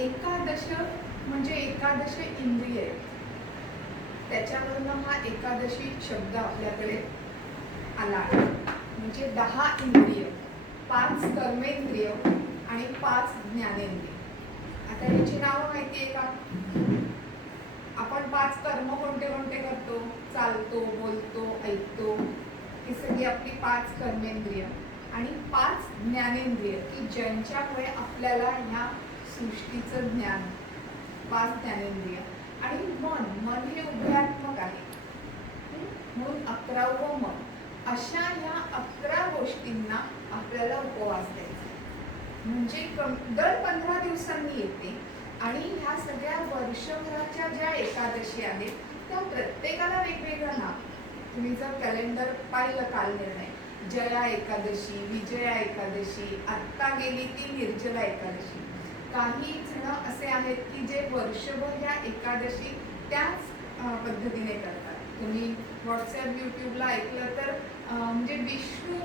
एकादश म्हणजे एकादश इंद्रिय, त्याच्यावरनं हा एकादशी शब्द आपल्याकडे आला आहे. म्हणजे 10 इंद्रिय, 5 कर्मेंद्रिय आणि 5 ज्ञानेंद्रिय. आता याची नावं माहिती आहे का? आपण 5 कर्म कोणते कोणते करतो? चालतो, बोलतो, ऐकतो, ही सगळी आपली 5 कर्मेंद्रिय आणि 5 ज्ञानेंद्रिय की ज्यांच्यामुळे आपल्याला ह्या सृष्टीचं ज्ञान. 5 ज्ञानेंद्रिय आणि मन हे उभयात्मक आहे म्हणून 11वं मन. अशा ह्या 11 गोष्टींना आपल्याला उपवास द्यायचा. म्हणजे दर 15 दिवसांनी येते आणि ह्या सगळ्या वर्षभराच्या ज्या एकादशी आहेत त्या प्रत्येकाला वेगवेगळं नाव. तुम्ही जर कॅलेंडर पाहिलं काल निर्णय, जया एकादशी, विजया एकादशी, आत्ता गेली ती निर्जला एकादशी. काही जण असे आहेत की जे वर्षभर ह्या एकादशी त्याच पद्धतीने करतात. तुम्ही व्हॉट्सअप यूट्यूबला ऐकलं तर म्हणजे विष्णू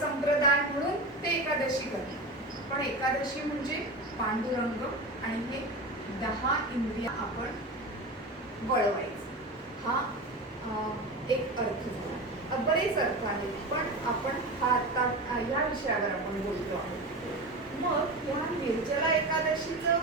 संप्रदाय म्हणून ते एकादशी करतात. पण एकादशी म्हणजे पांडुरंग आणि हे 10 इंद्रिय आपण वळवायचं. हा एक अर्थ झाला. बरेच अर्थ आहेत पण आपण हा आता या विषयावर आपण बोलतो आहोत. मग या निर्जला एकादशीचं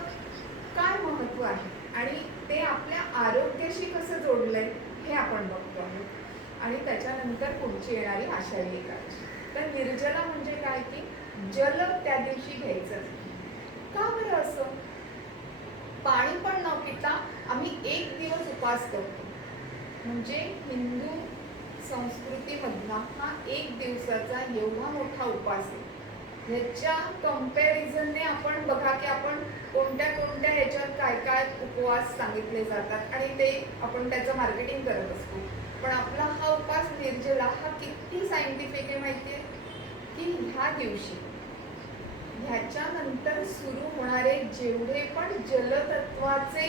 काय महत्व आहे आणि ते आपल्या आरोग्याशी कसं जोडलंय हे आपण बघतो आहोत. आणि त्याच्यानंतर पुढची येणारी आषाढी एकादशी. तर निर्जला म्हणजे काय की जल त्या दिवशी घ्यायचं. का बरं असं? पाणी पण न पिता आम्ही 1 दिवस उपवास करतो. म्हणजे हिंदू संस्कृतीमधला हा 1 दिवसाचा एवढा मोठा उपवास आहे. ह्याच्या कंपॅरिझनने आपण बघा की आपण कोणत्या कोणत्या ह्याच्यात काय काय उपवास सांगितले जातात आणि ते आपण त्याचं मार्केटिंग करत असतो. पण आपला हा उपवास निर्जला हा किती सायंटिफिक आहे माहिती आहे? की ह्या दिवशी ह्याच्यानंतर सुरू होणारे जेवढे पण जलतत्वाचे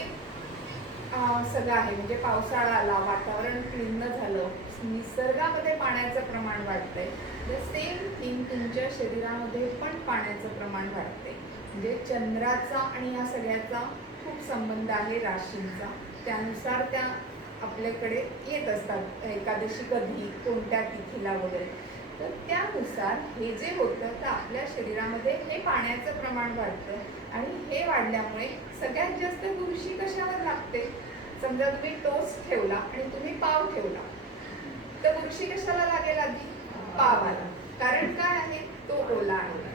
सगळं आहे, म्हणजे पावसाळा आला, वातावरण क्लीन झालं, निसर्गामध्ये पाण्याचं प्रमाण वाढतंय, द सेम थिंग तुमच्या शरीरामध्ये पण पाण्याचं प्रमाण वाढतंय. म्हणजे चंद्राचा आणि या सगळ्याचा खूप संबंध आहे राशींचा. त्यानुसार त्या आपल्याकडे येत असतात. एकादशी कधी, कोणत्या तिथीला वगैरे. तर त्यानुसार हे जे होतं तर आपल्या शरीरामध्ये हे पाण्याचं प्रमाण वाढतं आणि हे वाढल्यामुळे सगळ्यात जास्त बुरशी कशावर लागते? समजा तुम्ही टोस्ट ठेवला आणि तुम्ही पाव ठेवला तर बुरशी कशाला लागेल आधी? पावाला. कारण काय आहे? तो ओला आहे.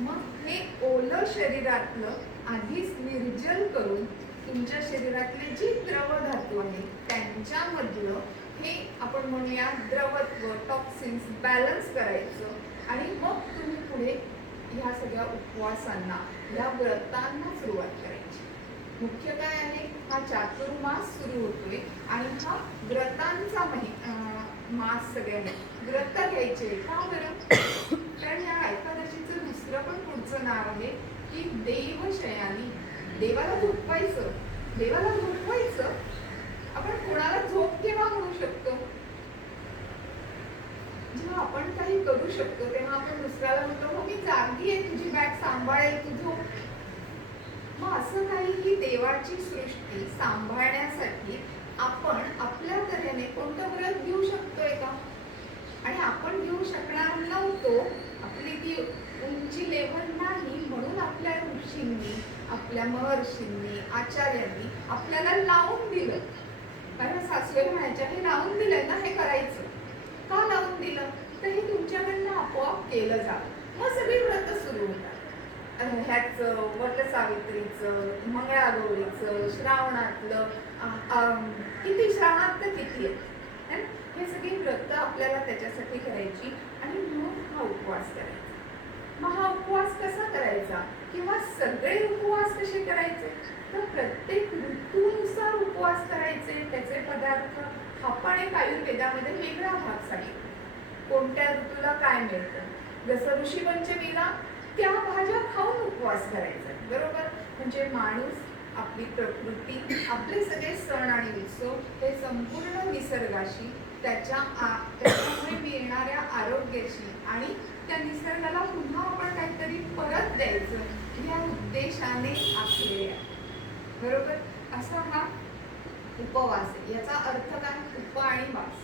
मग हे ओलं शरीरातलं आधीच निर्जल करून तुमच्या शरीरातले जी द्रव धातू आहेत त्यांच्यामधलं हे आपण म्हणूया द्रवत्व, टॉक्सिन्स बॅलन्स करायचं आणि मग तुम्ही पुढे ह्या सगळ्या उपवासांना, ह्या व्रतांना सुरुवात करायची. मुख्य काय आहे? हा चातुर्मास सुरू होतोय आणि हा व्रतांचा मास. सगळ्यांनी व्रत घ्यायचे. का बरं? कारण या एकादशीचं दुसरं पण पुढचं नाव आहे की देवशयानी. देवाला झोपवायचं. देवाला झोपवायचं. आपण कोणाला झोप केव्हा म्हणू शकतो? जेव्हा आपण काही करू शकतो तेव्हा आपण दुसऱ्याला म्हणतो हो मी जागी आहे, तुझी बॅग सांभाळेल, तू झोप. मग असं काही ही देवाची सृष्टी सांभाळण्यासाठी आपण आपल्या तऱ्हेने कोणतं व्रत घेऊ शकतोय का? आणि आपण घेऊ शकणार नव्हतो, आपली ती उंची लेव्हल नाही, म्हणून आपल्या ऋषींनी, आपल्या महर्षींनी, आचार्यांनी आपल्याला लावून दिलं. कारण सासूबाई म्हणायच्या हे लावून दिलंय ना, हे करायचं. का लावून दिलं? तर हे तुमच्याकडनं आपोआप केलं जातं. मग सगळी व्रत सुरू होतात. ह्याचं वटसावित्रीचं, मंगळागौरीचं, श्रावणातलं, किती श्रावणात तर किती आहे. हे सगळी व्रत आपल्याला त्याच्यासाठी करायची आणि म्हणून हा उपवास करायचा. मग हा उपवास कसा करायचा किंवा सगळे उपवास कसे करायचे? तर प्रत्येक ऋतूनुसार उपवास करायचे. त्याचे पदार्थ हा पण एक आयुर्वेदामध्ये वेगळा भाग सांगितला. कोणत्या ऋतूला काय मिळतं. जसं ऋषीपंचमीला त्या भाज्या खाऊन उपवास करायचा, बरोबर? म्हणजे माणूस, आपली प्रकृती, आपले सगळे सण आणि उत्सव हे संपूर्ण निसर्गाशी, त्याच्यामुळे मिळणाऱ्या आरोग्याशी आणि त्या निसर्गाला पुन्हा आपण काहीतरी परत द्यायचं या उद्देशाने आखलेले आहे. बरोबर. असा हा उपवास आहे. याचा अर्थ काय? उप आणि वास.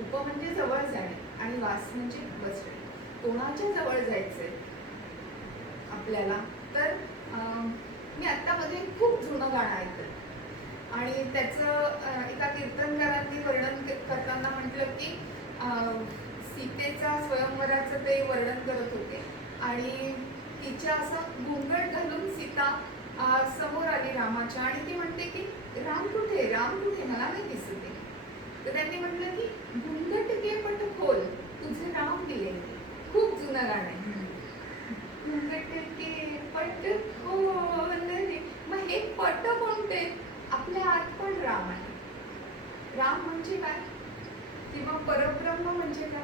उप म्हणजे जवळ जाणे आणि वास म्हणजे बसणे. कोणाच्या जवळ जायचंय आपल्याला? तर मी आता मध्ये खूप जुनं गाणं ऐकलं आणि त्याचं एका कीर्तनकारांनी वर्णन करताना म्हटलं की सीतेचा स्वयंवराचं ते वर्णन करत होते आणि तिच्या असं घुंगट घालून सीता समोर आली रामाच्या आणि ती म्हणते की राम कुठे, राम कुठे, मला नाही दिसते. तर त्यांनी म्हटलं की घुंगट के पट खोल, तुझे राम दिले. खूप जुनं गाणं आहे. घुंगट के पट खोल रे. मग हे पट कोणते? आपल्या आत पण राम आहे. राम म्हणजे काय? किंवा परब्रह्म म्हणजे काय?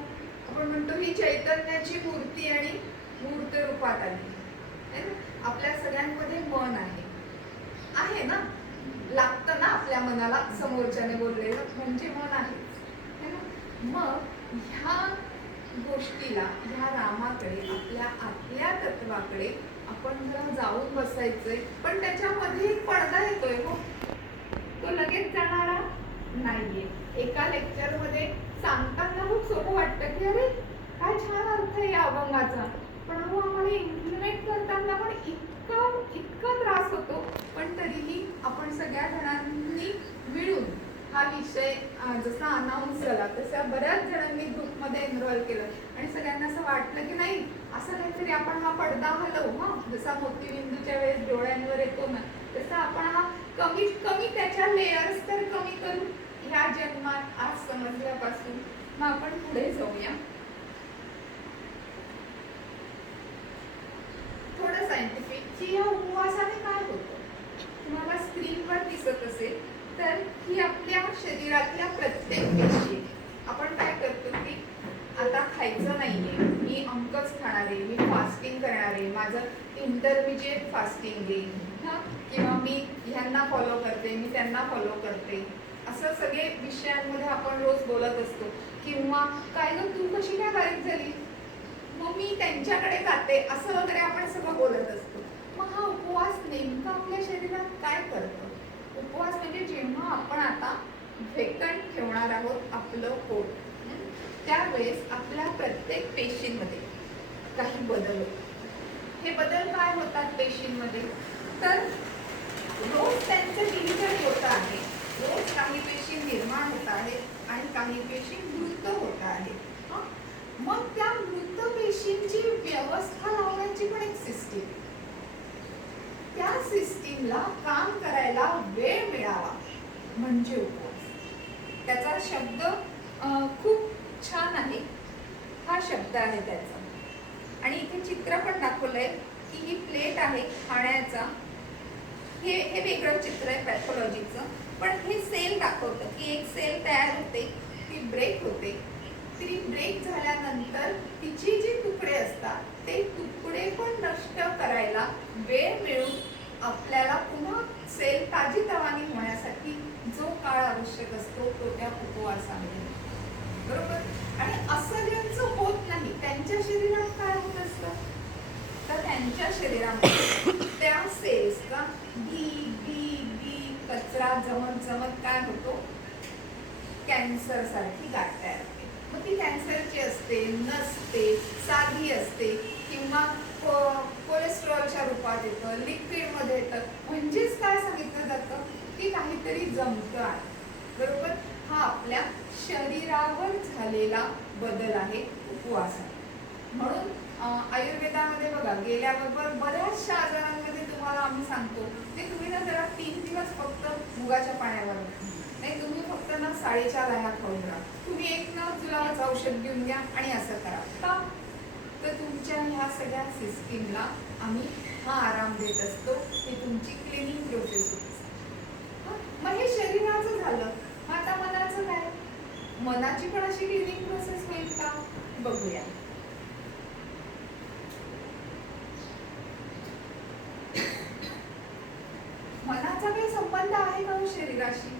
आपण म्हणतो ही चैतन्याची मूर्ती आणि मूर्त रूपात आली. आपल्या सगळ्यांमध्ये मन आहे ना? लागतं ना आपल्या मनाला समोरच्याने बोललेलं म्हणजे मन आहे ना? मग ह्या गोष्टीला, ह्या रामाकडे, आपल्या आतल्या तत्वाकडे आपण जरा जाऊन बसायचंय. पण त्याच्यामध्ये एक पडदा येतोय हो, तो लगेच जाणारा नाहीये. एका लेक्चर मध्ये सांगताना खूप सोपं वाटतं की अरे काय छान अर्थ आहे या अभंगाचा, पण हो आम्हाला इम्प्लिमेंट करताना पण इतका त्रास होतो. पण तरीही आपण सगळ्या जणांनी मिळून हा विषय जसा अनाऊन्स झाला तसा बऱ्याच जणांनी ग्रुपमध्ये एनरोल केलं आणि सगळ्यांना असं वाटलं की नाही असं काहीतरी आपण हा पडदा हलवू. हा जसा मोतीबिंदूच्या वेळेस डोळ्यांवर येतो ना, तसा आपण हा कमीत कमी त्याच्या लेयर्स तर कमी करू. ह्या जन्मात आज समजल्यापासून मग आपण पुढे जाऊया. थोडं सायंटिफिक की या उपवासाने काय होतं तुम्हाला स्क्रीनवर दिसत असेल तर ही आपल्या शरीरातल्या प्रत्येक पेशी. आपण काय करतो की आता खायचं नाहीये, मी अंकच खाणार आहे, मी फास्टिंग करणार आहे, माझं इंटरमिजिएट फास्टिंग आहे किंवा मी ह्यांना फॉलो करते, मी त्यांना फॉलो करते, असं सगळे विषयांमध्ये आपण रोज बोलत असतो. किंवा काय ग तू कशी काय बारीक झाली, मग मी त्यांच्याकडे जाते, असं वगैरे आपण सगळं बोलत असतो. मग हा उपवास नेमका आपल्या शरीरात काय करतो? उपवास म्हणजे जेव्हा आपण आता वेकण ठेवणार आहोत आपलं पोट, त्यावेळेस आपल्या प्रत्येक पेशींमध्ये काही बदल होतात. हे बदल काय होतात पेशींमध्ये? तर रोज त्यांचं डिव्हिजन होत आहे. रोज काही पेशी निर्माण होत आहेत आणि काही पेशी मृत होत आहेत. मग त्या मृत पेशींची व्यवस्था लावण्याची पण एक सिस्टीम, त्या सिस्टीमला काम करायला वेळ मिळावा म्हणजे उपवास. त्याचा शब्द खूप छान आहे, हा शब्द आहे त्याचा. आणि इथे चित्र पण दाखवलंय की ही प्लेट आहे खाण्याचा. हे वेगळं चित्र आहे पॅथॉलॉजीचं, पण हे सेल दाखवतं की एक सेल तयार होते, ती ब्रेक होते, ती ब्रेक झाल्यानंतर तिची जी तुकडे असतात ते तुकडे पण नष्ट करायला वेळ मिळून आपल्याला पुन्हा सेल ताजीतवानी होण्यासाठी जो काळ आवश्यक असतो तो त्या उपवासामध्ये. बरोबर. आणि असं ज्यांचं होत नाही त्यांच्या शरीरात काय होत असतं? तर त्यांच्या शरीरामध्ये त्या सेल्सचा बी बी बी कचरा जमत काय होतो? कॅन्सर सारखी गाठ तयार होते. मग ती कॅन्सरची असते, नसते, साधी असते किंवा कोलेस्ट्रॉलच्या रूपात येतं, लिक्विडमध्ये येतं. म्हणजेच काय सांगितलं जातं की काहीतरी जमतं आहे. बरोबर. हा आपल्या शरीरावर झालेला बदल आहे उपवासात. म्हणून आयुर्वेदामध्ये बघा गेल्याबरोबर बऱ्याचशा आजारांमध्ये तुम्हाला आम्ही सांगतो ते तुम्ही ना जरा 3 दिवस फक्त मुगाच्या पाण्यावर नाही, तुम्ही फक्त ना 4.5 लाह्या खाऊन राहा, तुम्ही एक न जुलाबाचं औषध घेऊन घ्या आणि असं करा. का? तर तुमच्या ह्या सगळ्या सिस्टीमला आम्ही हा आराम देत असतो. ही तुमची क्लिनिंग प्रोसेस होते. मग हे शरीराचं झालं. मग आता मनाचं काय? मनाची पण अशी क्लिनिंग प्रोसेस होईल का? बघूया. मनाचा काही संबंध आहे का शरीराशी?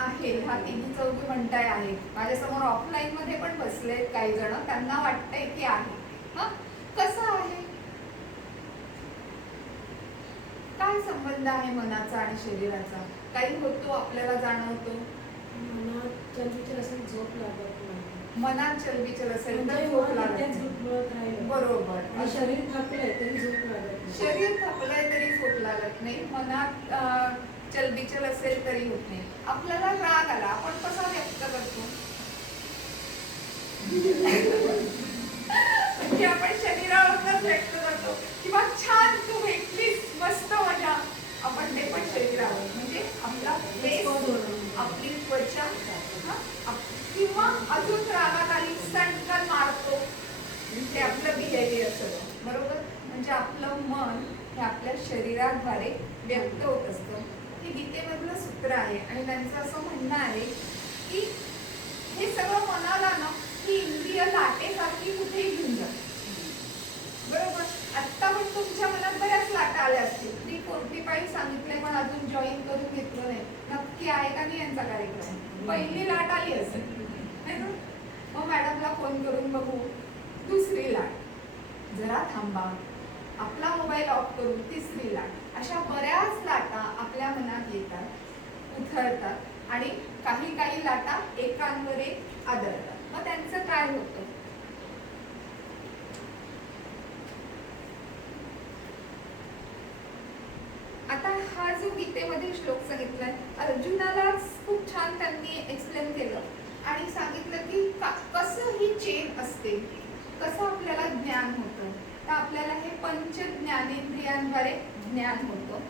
आहे. हा 3-4 म्हणताय आहे. माझ्यासमोर ऑफलाईन मध्ये पण बसलेत काही जण, त्यांना वाटतंय की आहे. कसं आहे? काय संबंध आहे मनाचा आणि शरीराचा? काही होतो आपल्याला जाणवतो? मनात चलबिचल असेल झोप लागत नाही. मनात चलबिचल असेल तर म्हणजे झोप मन लागत इथेच नाही. गुदमरत राहिलं. बरोबर. आणि शरीर थकलंय तरी झोप लागत नाही. शरीर थकलंय तरी झोप लागत नाही. मनात चलबिचल असेल तरी होत नाही. आपल्याला राग आला, आपण कसा व्यक्त करतो? म्हणजे आपण शरीरावरूनच व्यक्त करतो किंवा छान तू भेटलीस, मस्त मजा, आपण ते पण शरीरावर, म्हणजे आपला फेस, आपली त्वचा, किंवा अजून रागात आली सटकन मारतो, ते आपलं बिहेवियर सगळं. बरोबर. म्हणजे आपलं मन हे आपल्या शरीराद्वारे व्यक्त होत असतं. हे गीतेमधलं सूत्र आहे आणि त्यांचं असं म्हणणं आहे की हे सगळं मनाला ना ही इंद्रिय लाटेसारखी कुठेही घेऊन जाते. बरोबर. आत्ता पण तुमच्या मनात बऱ्याच लाटा आल्या असतील. 345 सांगितले पण अजून जॉईन करून घेतलं नाही. नक्की आहे का नाही यांचा कार्यक्रम? पहिली लाट आली असेल, मग मॅडमला फोन करून बघू. दुसरी लाट, जरा थांबा, आपला मोबाईल ऑफ करून तिसरी लाट. अशा बऱ्याच लाटा आपल्या मनात येतात, उथळतात आणि काही काही लाटा एकांवर एक आदळतात. मग त्यांचं काय होतं? आता हा जो गीतेमध्ये श्लोक सांगितलाय, अर्जुनाला खूप छान त्यांनी एक्सप्लेन केलं आणि सांगितलं की कसं ही चेन असते, कसं आपल्याला ज्ञान होतं. तर आपल्याला हे पंच ज्ञानेंद्रियांद्वारे ज्ञान होतं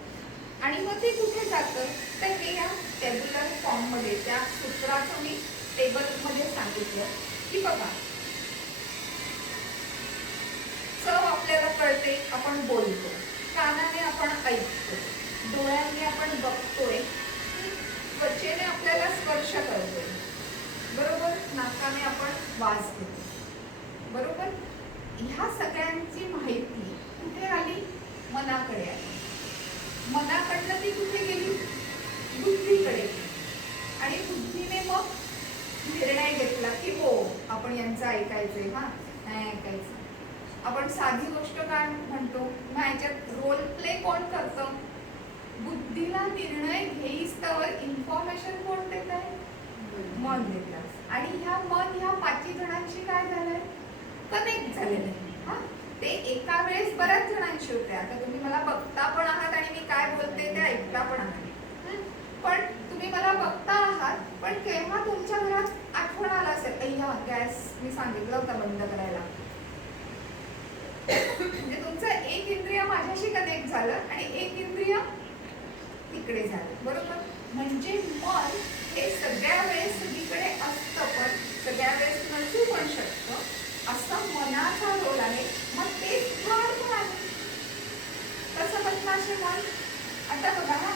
आणि मग ते कुठे जातं? तर हे या टेब्युलर फॉर्ममध्ये, त्या सूत्राचं मी टेबलमध्ये सांगितलं की बघा, चव आपल्याला कळते, आपण बोलतो, कानाने आपण ऐकतो, डोळ्यांनी आपण बघतोय, त्वचेने आपल्याला स्पर्श करतोय, बरोबर, नाकाने आपण वास घेतो, बरोबर. ह्या सगळ्यांची माहिती कुठे आली? मनाकडे आली. मनाकडनं ती कुठे गेली? बुद्धीकडे. आणि बुद्धीने मग निर्णय घेतला की हो, आपण यांचं ऐकायचंय, हा नाही ऐकायचं. आपण साधी गोष्ट काय म्हणतो, मग याच्यात रोल प्ले कोण करतं? बुद्धीला निर्णय घेईस्तवर इन्फॉर्मेशन कोण देत आहे? मन देत आहे. आणि ह्या मन ह्या 5 जणांशी काय झालंय? कनेक्ट झालेलं आहे. हा, ते एका वेळेस बऱ्याच जणांशी होते. आता तुम्ही मला बघता पण आहात आणि मी काय बोलते ते ऐकता पण आहात. पण तुम्ही मला बघता आहात, पण केव्हा तुमच्या घरात आठवण आला असेल, अय्या गॅस मी सांगितलं होतं बंद करायला. म्हणजे तुमचं एक इंद्रिय माझ्याशी कनेक्ट झालं आणि एक इंद्रिय तिकडे झालं, बरोबर. म्हणजे मन हे सगळ्या वेळेस सगळीकडे असतं, पण सगळ्या वेळेस नसू पण शकतं. असा मनाचा रोल आहे. मग ते फार पण आहे. कसं बदमाशे मन? आता बघा ना,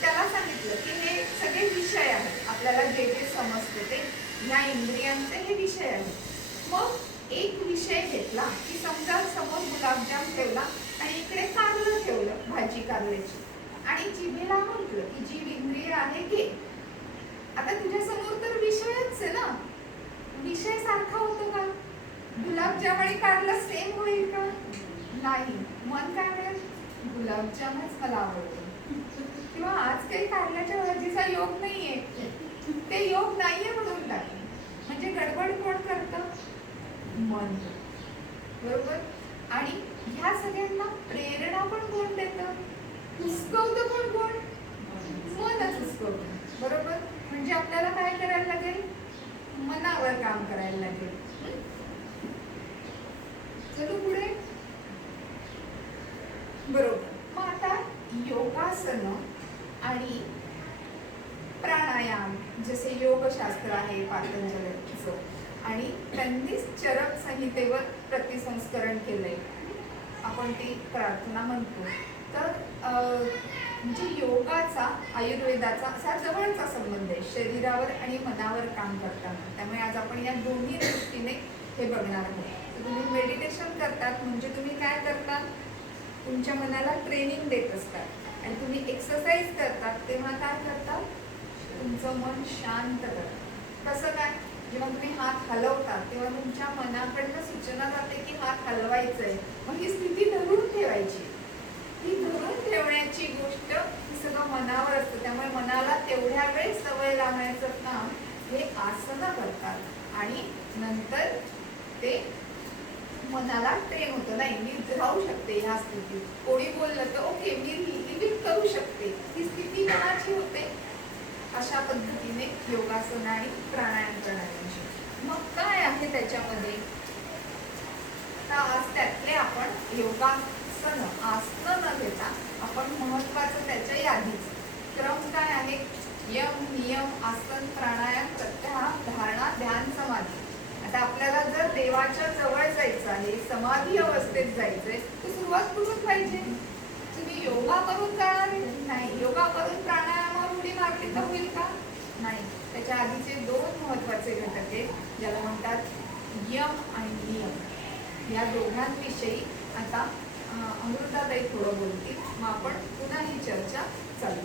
त्याला सांगितलं की हे सगळे विषय आहेत, आपल्याला जे जे समजते ते ह्या इंद्रियांचे हे विषय आहेत. मग एक विषय घेतला की समजा समोर गुलाबजाम ठेवला आणि इकडे कारलं ठेवलं, भाजी कारल्याची, आणि जिभेला म्हटलं की जीभ इंद्रिय आहे घे. आता तुझ्या समोर तर विषयच आहे ना, विषय सारखा होतो का? गुलाबजाम आणि कारलं सेम होईल का? नाही. मन काय म्हणेल? गुलाबजामच मला आवडतो, किंवा आज काही कारल्याच्या भाजीचा योग नाहीये, ते योग नाहीये म्हणून टाकले. म्हणजे गडबड कोण करतं? मन, बरोबर. आणि ह्या सगळ्यांना प्रेरणा पण कोण देतं? हुसकवतं पण कोण? मनच हुसकवतं, बरोबर. म्हणजे आपल्याला काय करायला लागेल? मनावर काम करायला लागेल. चलो पुढे. बरोबर. मग आता योगासन आणि प्राणायाम, जसे योगशास्त्र आहे पातंजलीचं, आणि त्यांनीच चरक संहितेवर प्रतिसंस्करण केलंय, आपण ती प्रार्थना म्हणतो. तर म्हणजे योगाचा आयुर्वेदाचा असा जवळचा संबंध आहे शरीरावर आणि मनावर काम करताना. त्यामुळे आज आपण या दोन्ही दृष्टीने हे बघणार आहोत. तुम्ही मेडिटेशन करतात म्हणजे तुम्ही काय करता? तुमच्या मनाला ट्रेनिंग देत असतात. आणि तुम्ही एक्सरसाइज करतात तेव्हा काय करता? तुमचं मन शांत करता. कसं काय? जेव्हा तुम्ही हात हलवतात तेव्हा तुमच्या मनाकडनं सूचना जाते की हात हलवायचा आहे, मग ही स्थिती धरून ठेवायची. ही धरून ठेवण्याची गोष्ट होतं नाही मी राहू शकते ह्या स्थितीत. कोणी बोललं तर ओके मी लिव्ह करू शकते. ही स्थिती कोणाची होते? अशा पद्धतीने योगासन आणि प्राणायाम करण्याची. मग काय आहे त्याच्यामध्ये? तर आज त्यातले आपण योगासन आसन न घेता आपण महत्वाचं त्याच्या यादीच क्रम काय आहे? यम नियम आसन प्राणायाम प्रत्याहार धारणा ध्यान समाधी. आता आपल्याला जर देवाच्या जवळ जायचं आहे, समाधी अवस्थेत जायचंय, तर सुरुवात कुठून पाहिजे? तुम्ही योगा करून जाणार नाही. योगा करून प्राणायामावर उडी मारली तर होईल का? नाही. त्याच्या आधीचे दोन महत्वाचे घटक आहेत ज्याला म्हणतात यम आणि नियम. या दोघांविषयी आता अमृताताई थोडं बोलतील, मग आपण पुन्हा ही चर्चा चालू.